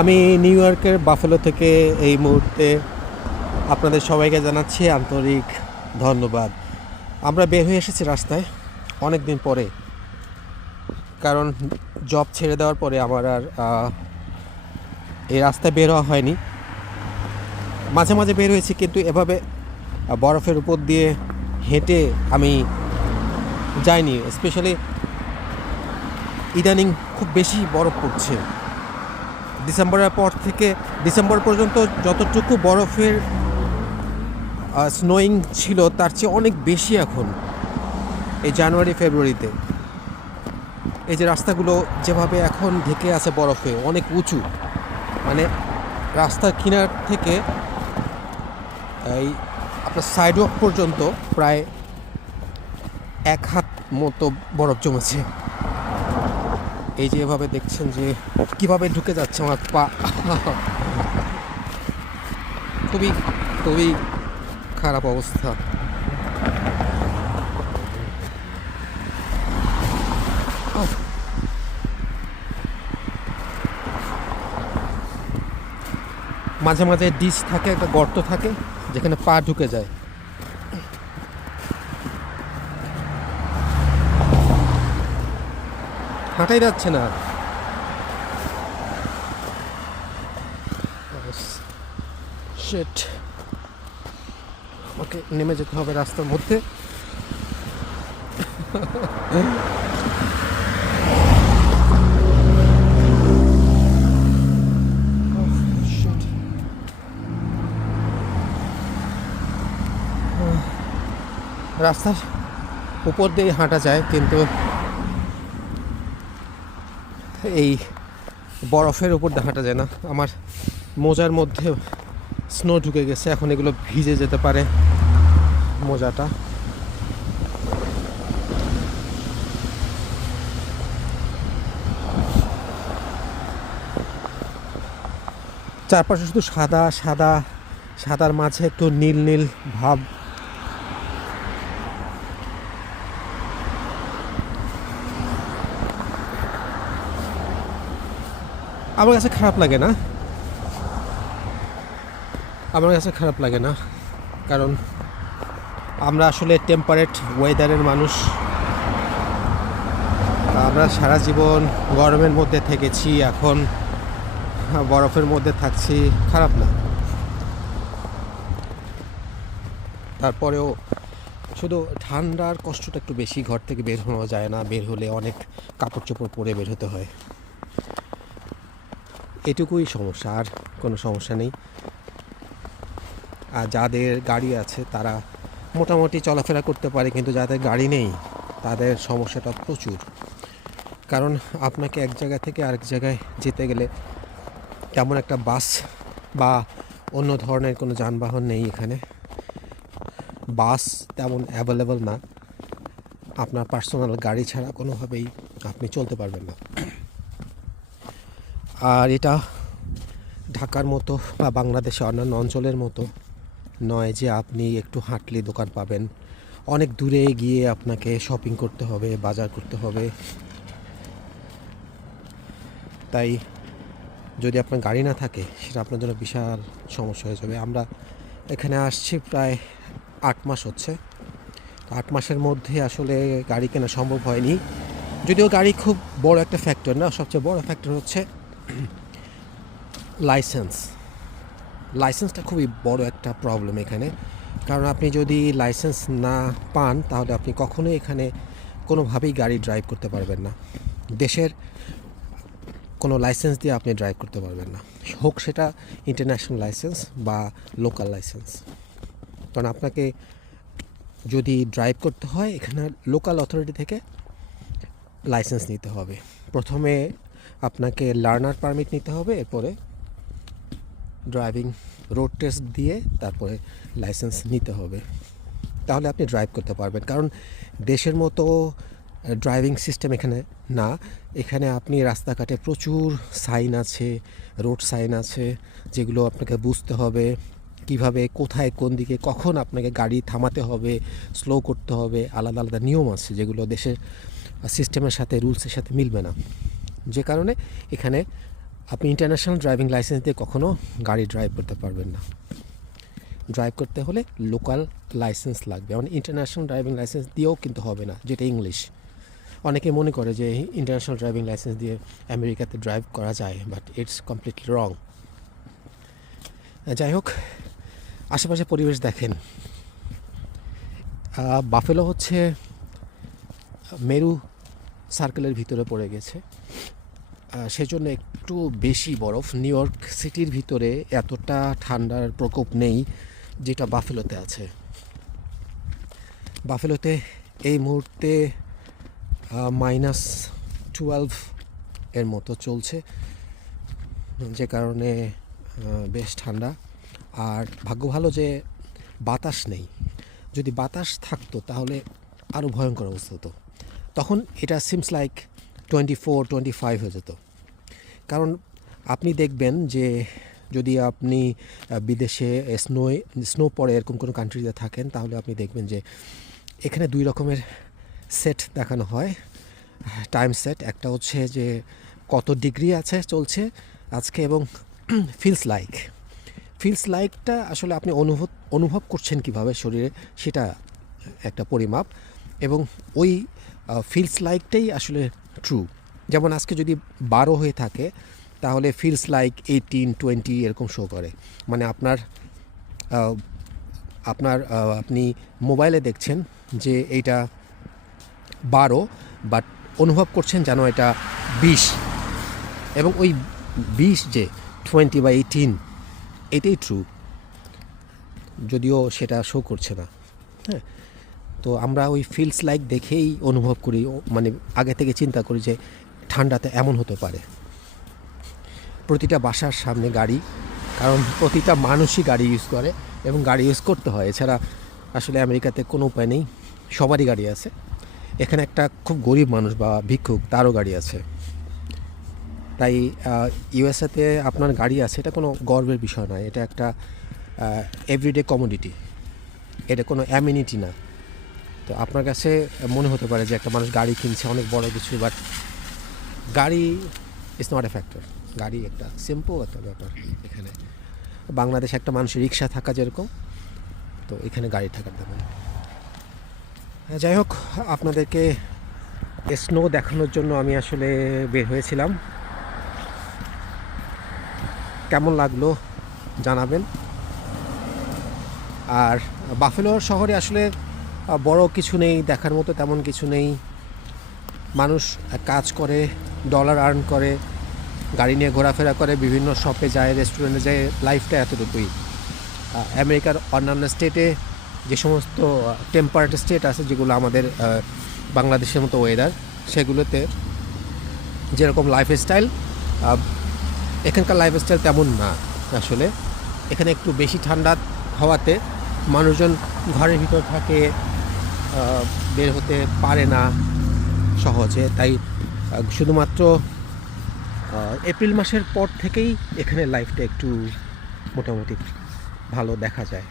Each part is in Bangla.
আমি নিউ ইয়র্কের বাফেলো থেকে এই মুহূর্তে আপনাদের সবাইকে জানাচ্ছি আন্তরিক ধন্যবাদ। আমরা বের হয়ে এসেছি রাস্তায় অনেক দিন পরে, কারণ জব ছেড়ে দেওয়ার পরে আমার আর এই রাস্তায় বের হওয়া হয়নি। মাঝে মাঝে বের হয়েছি, কিন্তু এভাবে বরফের উপর দিয়ে হেঁটে আমি যাইনি। স্পেশালি ইদানিং খুব বেশি বরফ পড়ছে। ডিসেম্বরের পর থেকে ডিসেম্বর পর্যন্ত যতটুকু বরফের স্নোয়িং ছিল তার চেয়ে অনেক বেশি এখন এই জানুয়ারি ফেব্রুয়ারিতে। এই যে রাস্তাগুলো যেভাবে এখন ঢেকে আছে বরফে, অনেক উঁচু, মানে রাস্তার কিনার থেকে এই আপনার সাইডওয়াক পর্যন্ত প্রায় 1 হাত মতো বরফ জমেছে। এই যে এভাবে দেখছেন যে কিভাবে ঢুকে যাচ্ছে আমার পা, খুবই খুবই খারাপ অবস্থা। মাঝে মাঝে ডিশ থাকে, একটা গর্ত থাকে যেখানে পা ঢুকে যায়। হাঁটাই যাচ্ছে না। শিট, আমাকে নেমে যেতে হবে রাস্তার মধ্যে। Shit. রাস্তার উপর দিয়ে হাঁটা যায়, কিন্তু এই বরফের উপর দিয়ে হাঁটা যায় না। আমার মোজার মধ্যে স্নো ঢুকে গেছে, এখন এগুলো ভিজে যেতে পারে মোজাটা। চারপাশে শুধু সাদা সাদা, সাদার মাঝে একটু নীল নীল ভাব। আমার কাছে খারাপ লাগে না, আমার কাছে খারাপ লাগে না, কারণ আমরা আসলে টেম্পারেট ওয়েদারের মানুষ। আমরা সারা জীবন গরমের মধ্যে থেকেছি, এখন বরফের মধ্যে থাকছি, খারাপ না। তারপরেও শুধু ঠান্ডার কষ্টটা একটু বেশি, ঘর থেকে বের হওয়া যায় না, বের হলে অনেক কাপড় চোপড় পরে বের হতে হয়। এটুকুই সমস্যা, আর কোনো সমস্যা নেই। আর যাদের গাড়ি আছে তারা মোটামুটি চলাফেরা করতে পারে, কিন্তু যাদের গাড়ি নেই তাদের সমস্যাটা প্রচুর। কারণ আপনাকে এক জায়গা থেকে আরেক জায়গায় যেতে গেলে তেমন একটা বাস বা অন্য ধরনের কোনো যানবাহন নেই এখানে। বাস তেমন অ্যাভেলেবল না, আপনার পার্সোনাল গাড়ি ছাড়া কোনোভাবেই আপনি চলতে পারবেন না। আর এটা ঢাকার মতো বা বাংলাদেশে অন্যান্য অঞ্চলের মতো নয় যে আপনি একটু হাঁটলে দোকান পাবেন। অনেক দূরে গিয়ে আপনাকে শপিং করতে হবে, বাজার করতে হবে। তাই যদি আপনার গাড়ি না থাকে সেটা আপনার জন্য বিশাল সমস্যা হয়ে যাবে। আমরা এখানে আসছি প্রায় 8 মাস হচ্ছে। 8 মাসের মধ্যে আসলে গাড়ি কেনা সম্ভব হয়নি, যদিও গাড়ি খুব বড় একটা ফ্যাক্টর না। সবচেয়ে বড় ফ্যাক্টর হচ্ছে লাইসেন্সটা খুবই বড় একটা প্রবলেম এখানে। কারণ আপনি যদি লাইসেন্স না পান তাহলে আপনি কখনোই এখানে কোনোভাবেই গাড়ি ড্রাইভ করতে পারবেন না। দেশের কোনো লাইসেন্স দিয়ে আপনি ড্রাইভ করতে পারবেন না, হোক সেটা ইন্টারন্যাশনাল লাইসেন্স বা লোকাল লাইসেন্স। কারণ আপনাকে যদি ড্রাইভ করতে হয় এখানে লোকাল অথরিটি থেকে লাইসেন্স নিতে হবে। প্রথমে আপনাকে লার্নার পারমিট নিতে হবে, এরপরে ড্রাইভিং রোড টেস্ট দিয়ে তারপরে লাইসেন্স নিতে হবে, তাহলে আপনি ড্রাইভ করতে পারবেন। কারণ দেশের মতো ড্রাইভিং সিস্টেম এখানে না। এখানে আপনি রাস্তাঘাটে প্রচুর সাইন আছে, রোড সাইন আছে, যেগুলো আপনাকে বুঝতে হবে কিভাবে, কোথায়, কোন দিকে, কখন আপনাকে গাড়ি থামাতে হবে, স্লো করতে হবে। আলাদা আলাদা নিয়ম আছে যেগুলো দেশের সিস্টেমের সাথে রুলসের সাথে মিলবে না, যে কারণে এখানে আপনি ইন্টারন্যাশনাল ড্রাইভিং লাইসেন্স দিয়ে কখনও গাড়ি ড্রাইভ করতে পারবেন না। ড্রাইভ করতে হলে লোকাল লাইসেন্স লাগবে, মানে ইন্টারন্যাশনাল ড্রাইভিং লাইসেন্স দিয়েও কিন্তু হবে না, যেটা ইংলিশ। অনেকে মনে করে যে ইন্টারন্যাশনাল ড্রাইভিং লাইসেন্স দিয়ে আমেরিকাতে ড্রাইভ করা যায়, বাট ইটস কমপ্লিটলি রং। যাই হোক, আশেপাশে পরিবেশ দেখেন। বাফেলো হচ্ছে মেরু সার্কেলের ভিতরে পড়ে গেছে, সেজন্য একটু বেশি বরফ। নিউ ইয়র্ক সিটির ভিতরে এতটা ঠান্ডার প্রকোপ নেই যেটা বাফেলোতে আছে। বাফেলোতে এই মুহূর্তে -12 এর মতো চলছে, যে কারণে বেশ ঠান্ডা। আর ভাগ্য ভালো যে বাতাস নেই, যদি বাতাস থাকতো তাহলে আরও ভয়ঙ্কর অবস্থা হতো। তখন এটা সিমস লাইক 24-25 হয়ে যেত। কারণ আপনি দেখবেন যে যদি আপনি বিদেশে স্নো পড়ে এরকম কোনো কান্ট্রিতে থাকেন, তাহলে আপনি দেখবেন যে এখানে 2 রকমের সেট দেখানো হয়, টাইম সেট। একটা হচ্ছে যে কত ডিগ্রি আছে চলছে আজকে, এবং ফিলস লাইকটা আসলে আপনি অনুভব করছেন কিভাবে শরীরে, সেটা একটা পরিমাপ। এবং ওই ফিলস লাইকটাই আসলে ট্রু। যেমন আজকে যদি 12 হয়ে থাকে, তাহলে ফিলস লাইক 18-20 এরকম শো করে। মানে আপনি মোবাইলে দেখছেন যে এইটা 12, বাট অনুভব করছেন যেন এটা 20। এবং ওই 20 যে 20 বা 18, এটাই ট্রু, যদিও সেটা শো করছে না। হ্যাঁ, তো আমরা ওই ফিলস লাইক দেখেই অনুভব করি, মানে আগে থেকে চিন্তা করি যে ঠান্ডাতে এমন হতে পারে। প্রতিটা বাসার সামনে গাড়ি, কারণ প্রতিটা মানুষই গাড়ি ইউজ করে এবং গাড়ি ইউজ করতে হয়, এছাড়া আসলে আমেরিকাতে কোনো উপায় নেই, সবারই গাড়ি আছে। এখানে একটা খুব গরিব মানুষ বা ভিক্ষুক, তারও গাড়ি আছে। তাই ইউএসএতে আপনার গাড়ি আছে এটা কোনো গর্বের বিষয় নয়, এটা একটা এভরিডে কমোডিটি, এটা কোনো অ্যামিনিটি না। তো আপনার কাছে মনে হতে পারে যে একটা মানুষ গাড়ি কিনছে অনেক বড় কিছু, বাট গাড়ি ইজ নট এ ফ্যাক্টর। গাড়ি একটা সিম্পল একটা ব্যাপার। এখানে বাংলাদেশে একটা মানুষের রিক্সা থাকা যেরকম, তো এখানে গাড়ি থাকার তেমন। যাই হোক, আপনাদেরকে স্নো দেখানোর জন্য আমি আসলে বের হয়েছিলাম। কেমন লাগলো জানাবেন। আর বাফেলো শহরে আসলে বড় কিছু নেই, দেখার মতো তেমন কিছু নেই। মানুষ কাজ করে, ডলার আর্ন করে, গাড়ি নিয়ে ঘোরাফেরা করে, বিভিন্ন শপে যায়, রেস্টুরেন্টে যায়, লাইফটা এতটুকুই। আমেরিকার অন্যান্য স্টেটে যে সমস্ত টেম্পারেট স্টেট আছে, যেগুলো আমাদের বাংলাদেশের মতো ওয়েদার, সেগুলোতে যেরকম লাইফস্টাইল, এখানকার লাইফস্টাইল তেমন না। আসলে এখানে একটু বেশি ঠান্ডা হওয়াতে মানুষজন ঘরের ভিতর থাকে, বের হতে পারে না সহজে। তাই শুধুমাত্র এপ্রিল মাসের পর থেকেই এখানে লাইফটা একটু মোটামুটি ভালো দেখা যায়।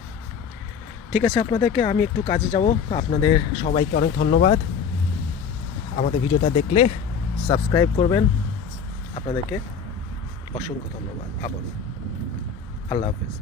ঠিক আছে, আপনাদেরকে আমি একটু কাজে যাব। আপনাদের সবাইকে অনেক ধন্যবাদ। আমাদের ভিডিওটা দেখলে সাবস্ক্রাইব করবেন। আপনাদেরকে অসংখ্য ধন্যবাদ। আবার আল্লাহ হাফেজ।